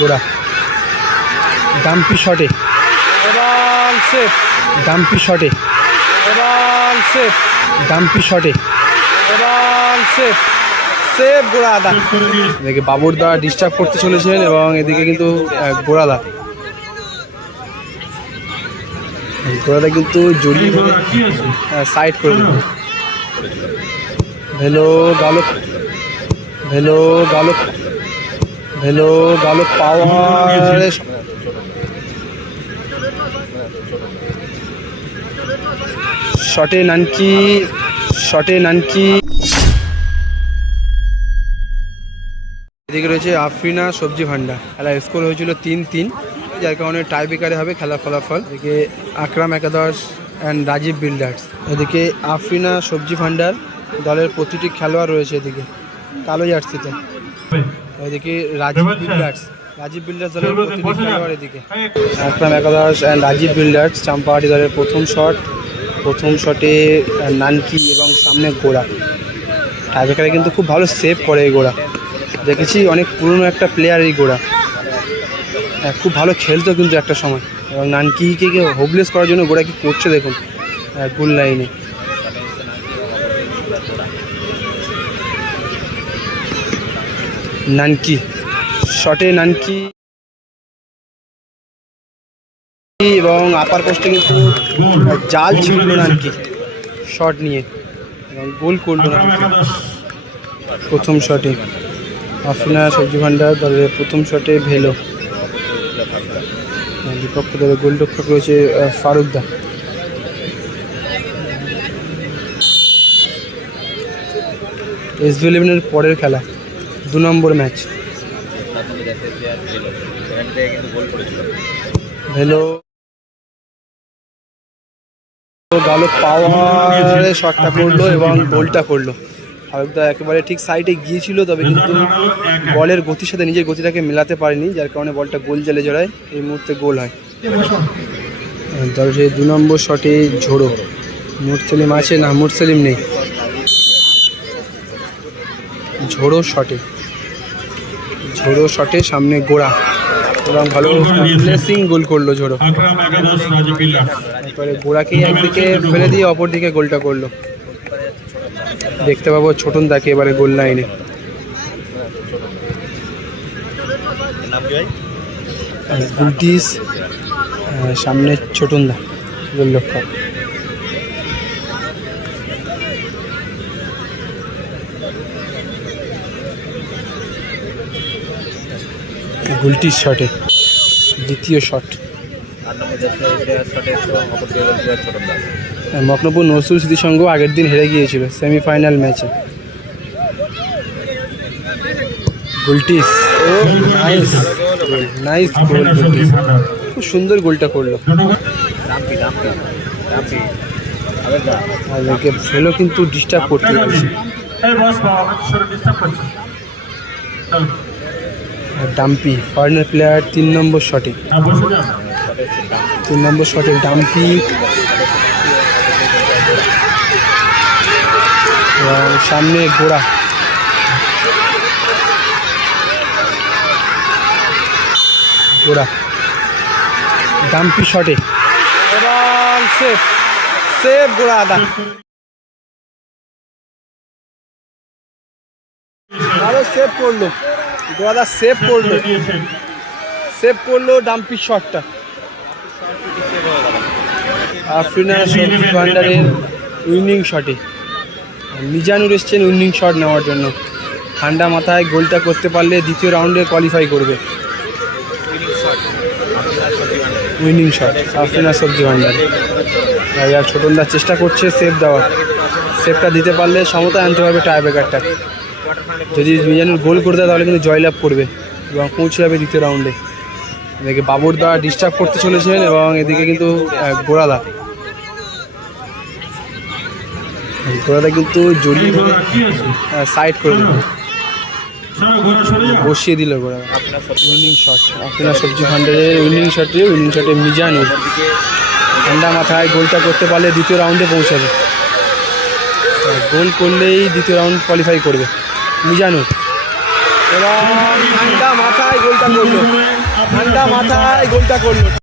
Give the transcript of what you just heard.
গোড়া ডাম্পি শটে এবার সেফ, ডাম্পি শটে এবার সেফ, ডাম্পি শটে এবার সেফ, সেফ গোড়া আদা। এদিকে বাবুরদা ডিস্টার্ব করতে চলেছেন এবং এদিকে কিন্তু গোড়াদা কিন্তু জড়িয়ে ধরে সাইড করে দিল। ভেলো গালো ভেলো গালো ভেলো গালো পাওয়ার শটে নানকি এদিকে রয়েছে আফরিনা সবজি ভান্ডার। খেলা স্কোর হয়েছিল 3-3, যার কারণে টাই ব্রেকারে হবে খেলার ফলাফল। এদিকে আকরাম একাদশ অ্যান্ড রাজীব বিল্ডার্স। এদিকে আফরিনা সবজি ভান্ডার দলের প্রতিটি খেলোয়াড় রয়েছে এদিকে কালো জার্সিতে। এদিকে রাজীব বিল্ডার্স দলের প্রতিটি খেলোয়াড়। এদিকে আকরাম একাদশ অ্যান্ড রাজীব বিল্ডার্স চাম্পাহাটি দলের প্রথম শটে নানকি এবং সামনে গোড়া। টাই ব্রেকারে কিন্তু খুব ভালো সেভ করে এই গোড়া, দেখেছি অনেক পুরনো একটা প্লেয়ার এই গোড়া, খুব ভালো খেলতো কিন্তু একটা সময়। এবং নানকিকে হোপলেস করার জন্য গোড়া কি করছে দেখুন গোল লাইনে। নানকি শটে নানকি এবং আপার পোস্টে কিন্তু জাল ছিল নানকি শট নিয়ে এবং গোল করলো নানকি প্রথম শটে। আফরিনা সবজি ভান্ডার দলের প্রথম শটে ভেলো। বিপক্ষ দলের গোলরক্ষক রয়েছে ফারুকদা। SB11-এর পরের খেলা 2 নম্বর ম্যাচ। ভেলো গালো পাওয়ারে শটটা করলো এবং গোলটা করলো। ফারুকদা একেবারে ঠিক সাইডে গিয়েছিল, তবে কিন্তু বলের গতির সাথে নিজের গতিটাকে মেলাতে পারেনি, যার কারণে বলটা গোল জালে জড়ায়। এই মুহূর্তে গোল হয়। তারপরে 2 নম্বর শটে ঝোড়ো। মুরসেলিম আছে না, মুরসেলিম নেই। ঝোড়ো শটে সামনে গোড়া এবং ভালো প্লেসিং গোল করলো ঝোড়ো। তারপরে গোড়াকেই একদিকে ফেলে দিয়ে অপর দিকে গোলটা করলো। দেখতে পাবো ছোটন দাকে এবারে গোল লাইনে। গুলটিস সামনে ছোটন দা গোলরক্ষক। গুলটিস শটে দ্বিতীয় শট। মকনপুর নজরুল স্মৃতিসংঘ আগের দিন হেরে গিয়েছিল সেমিফাইনাল ম্যাচে। গুলটিস নাইস গোল, গুলটিস খুব সুন্দর গোলটা করলো। আর ফেলো কিন্তু ডিস্টার্ব করতে পারছে। ডাম্পি ফরেনার প্লেয়ার 3 নম্বর শটে ডাম্পি এবং সামনে গোড়া। ডাম্পি শটে এবার সেফ, সেফ গোড়া আদা। ভালো সেভ করলো গোড়াদা, সেভ করলো ডাম্পি শটটা। আফরিনা সবজি ভান্ডারের উইনিং শটে মিজানুর এসছেন উইনিং শট নেওয়ার জন্য। ঠান্ডা মাথায় গোলটা করতে পারলে দ্বিতীয় রাউন্ডে কোয়ালিফাই করবে। উইনিং শট আফরিনা সবজি ভান্ডার। আর ছোটনদার চেষ্টা করছে সেভ দেওয়ার, সেভটা দিতে পারলে সমতায় আনতে পারবে টাই ব্রেকারটা। যদি মিজানুর গোল করে দেয় তাহলে কিন্তু জয়লাভ করবে এবং পৌঁছে যাবে দ্বিতীয় রাউন্ডে। এদিকে বাবুরদা ডিস্টার্ব করতে চলেছেন এবং এদিকে কিন্তু গোড়াদা কিন্তু জড়িয়ে ধরে সাইড করে দিল, বসিয়ে দিল গোড়া। উইনিং শট আফরিনা সবজি ভান্ডারের উইনিং শটে মিজানুর ঠান্ডা মাথায় গোলটা করতে পারলে দ্বিতীয় রাউন্ডে পৌঁছাবে। গোল করলেই দ্বিতীয় রাউন্ড কোয়ালিফাই করবে মিজানুর। এবং ঠান্ডা মাথায় গোলটা করলো। ঠান্ডা মাথায় গোলটা করলো।